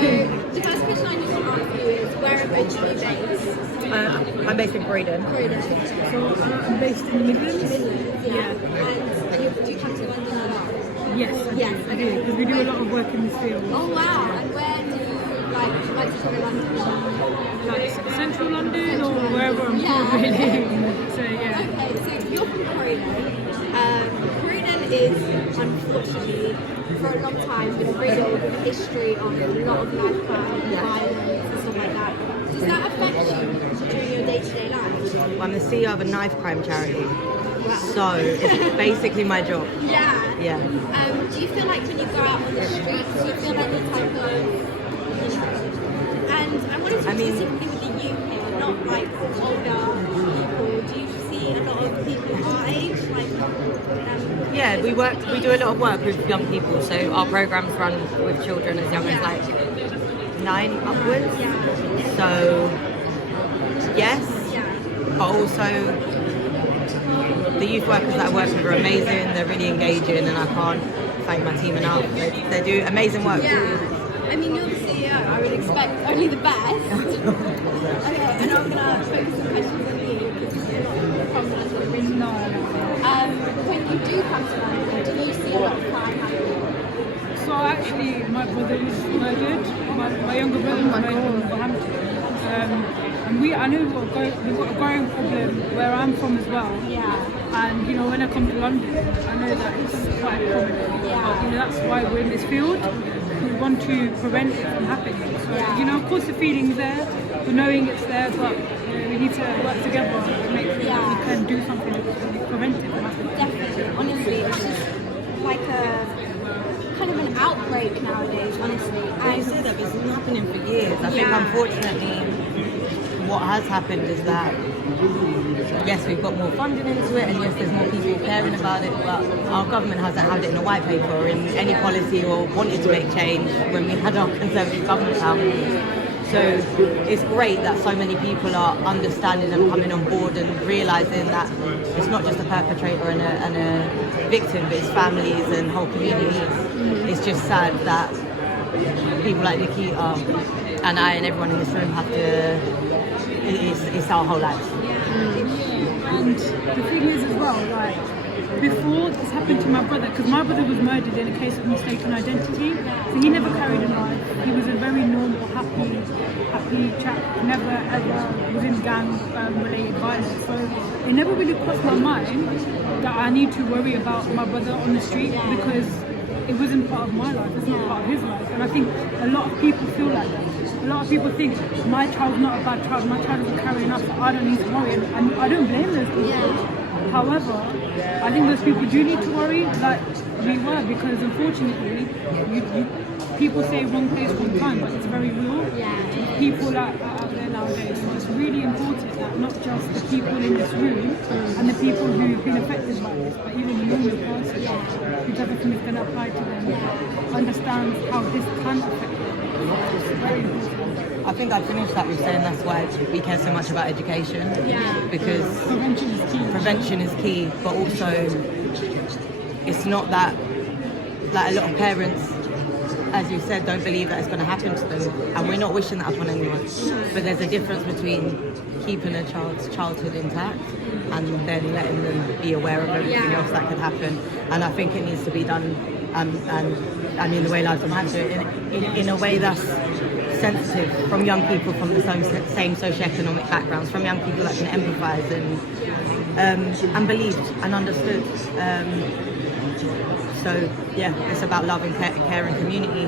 the first question I need to ask you is, whereabouts are you based? I'm based in Croydon. Croydon. So I'm based in the Midlands. Yeah. And do you come to London a lot? Yes, I do. Because we do a lot of work in this field. Oh wow! And where do you like to come to London? Like central London or wherever I'm from, really. So yeah. Okay, so you're from Croydon. Croydon is unfortunately for a long time been riddled with a history of a lot of knife crime, violence, and stuff like that. Does that affect you during your day-to-day life? I'm the CEO of a knife crime charity, so it's basically my job. Yeah. Yeah. Do you feel like when you go out on the streets, do you feel like you're type of, and I wanted to specifically with the youth here, not like older people. Do you see a lot of people our age, like? Yeah, we do a lot of work with young people. So our programs run with children as young as like 9 upwards. So yes, but also the youth workers that I work with are amazing. They're really engaging, and I can't thank my team enough. They do amazing work. Yeah, I mean, you're the CEO. I would expect only the best. Okay, and I'm gonna focus some questions on you because you're not from London originally. When you do come to London, do you see a lot of crime happening? So actually, my brother was murdered. My younger brother was murdered in Wolverhampton. And I know we've got a growing problem where I'm from as well. Yeah. And when I come to London, I know that it's quite common. Yeah. But, that's why we're in this field. We want to prevent it from happening. So, of course the feeling's there, we're knowing it's there, but we need to work together to make sure that we can do something to prevent it from happening. Definitely. Honestly, it's just like a kind of an outbreak nowadays, honestly. I say that, but it's been happening for years. I think unfortunately what has happened is that yes, we've got more funding into it, and yes, there's more people caring about it, but our government hasn't had it in a white paper or in any policy or wanted to make change when we had our Conservative government out. So it's great that so many people are understanding and coming on board and realising that it's not just a perpetrator and a victim, but it's families and whole communities. It's just sad that people like Nikita and I and everyone in this room have to, it's our whole lives. And the thing is as well, like, before this happened to my brother, because my brother was murdered in a case of mistaken identity, so he never carried a knife. He was a very normal, happy chap, never ever was in gang-related violence. So it never really crossed my mind that I need to worry about my brother on the street because it wasn't part of my life, it's not part of his life. And I think a lot of people feel like that. A lot of people think my child's not a bad child, my child isn't carrying up, so I don't need to worry, and I don't blame those people. However, I think those people do need to worry, like we were, because unfortunately, people say wrong place, wrong time, but it's very real. People are out there nowadays, so it's really important that not just the people in this room and the people who've been affected by this, but even the normal person who's everything is going to apply to them, understands how this can affect them. It's very important. I think I'd finish that with saying that's why we care so much about education, because prevention is key, but also it's not that, like, a lot of parents, as you said, don't believe that it's going to happen to them, and we're not wishing that upon anyone, but there's a difference between keeping a child's childhood intact and then letting them be aware of everything else that could happen. And I think it needs to be done, and I mean the way Eliza might do it, in a way that's sensitive, from young people from the same socioeconomic backgrounds, from young people that can empathise and believed and understood. So yeah, it's about love and care and community.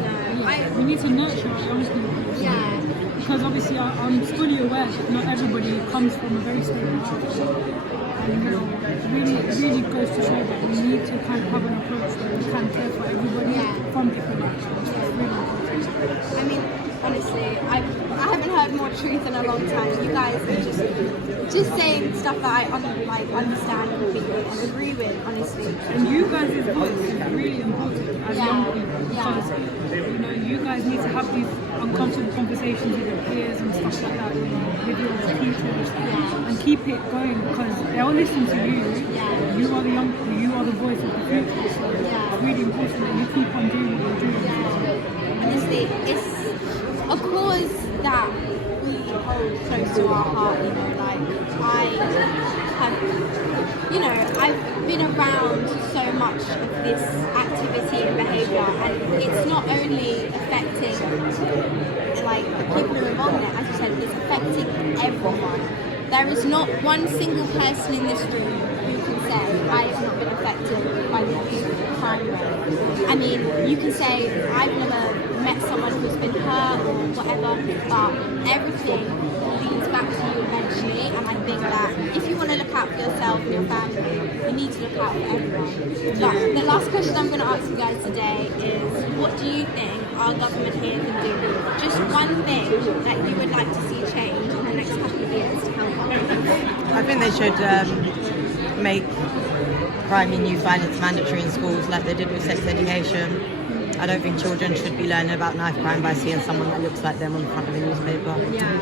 We need to nurture our young people. Because obviously I'm fully aware that not everybody comes from a very stable house. And it really goes to show that we need to kind of have an approach where we can care for everybody from different backgrounds. It's really important. I mean, honestly, I haven't heard more truth in a long time. You guys are just saying stuff that I understand completely and agree with, honestly. And you guys' voice is really important as young people, because you guys need to have these uncomfortable conversations with your peers and stuff like that, with your teachers, and keep it going, because they'll listen to you. You are the young people, you are the voice of the future, so it's really important that you keep on doing what you're doing. Honestly, a cause that we hold close to our heart, you know, like I have, you know, I've been around so much of this activity and behaviour, and it's not only affecting like the people who are involved in it, as you said, it's affecting everyone. There is not one single person in this room who can say, I have not been affected by the crime rate. I mean, you can say, I've never met someone who's been hurt or whatever, but everything leads back to you eventually, and I think that if you want to look out for yourself and your family, you need to look out for everyone. But the last question I'm going to ask you guys today is, what do you think our government here can do? Just one thing that you would like to see change in the next couple of years to help. I think they should make crime and youth violence mandatory in schools like they did with sex education. I don't think children should be learning about knife crime by seeing someone that looks like them on the front of a newspaper. Yeah.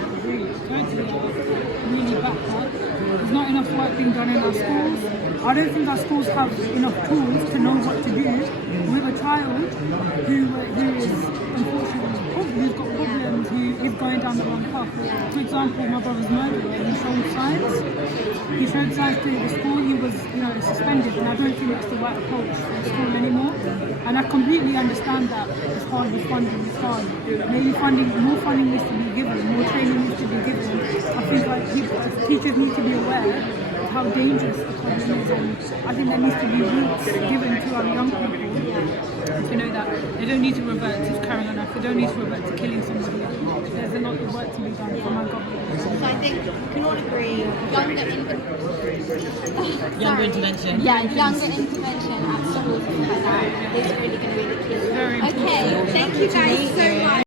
Really backed up. There's not enough work being done in our schools. I don't think our schools have enough tools to know what to do with a child who is unfortunately who's got problems, who is going down the wrong path. For example, my brother's murderer, he showed signs. He showed signs to the school. He was, suspended, and I don't think that's the right approach for the school anymore. And I completely understand that it's hard with funding. It's hard. Maybe more funding needs to be given, more training needs to be given. I think teachers need to be aware of how dangerous the problem is, and I think there needs to be roots given to our young people to know that they don't need to revert to carrying on. They don't need to revert to killing somebody. There's a lot of work to be done from our government. So I think we can all agree, younger intervention. Yeah, younger intervention at schools and things like that is really going to be the key. Okay, thank you guys so much.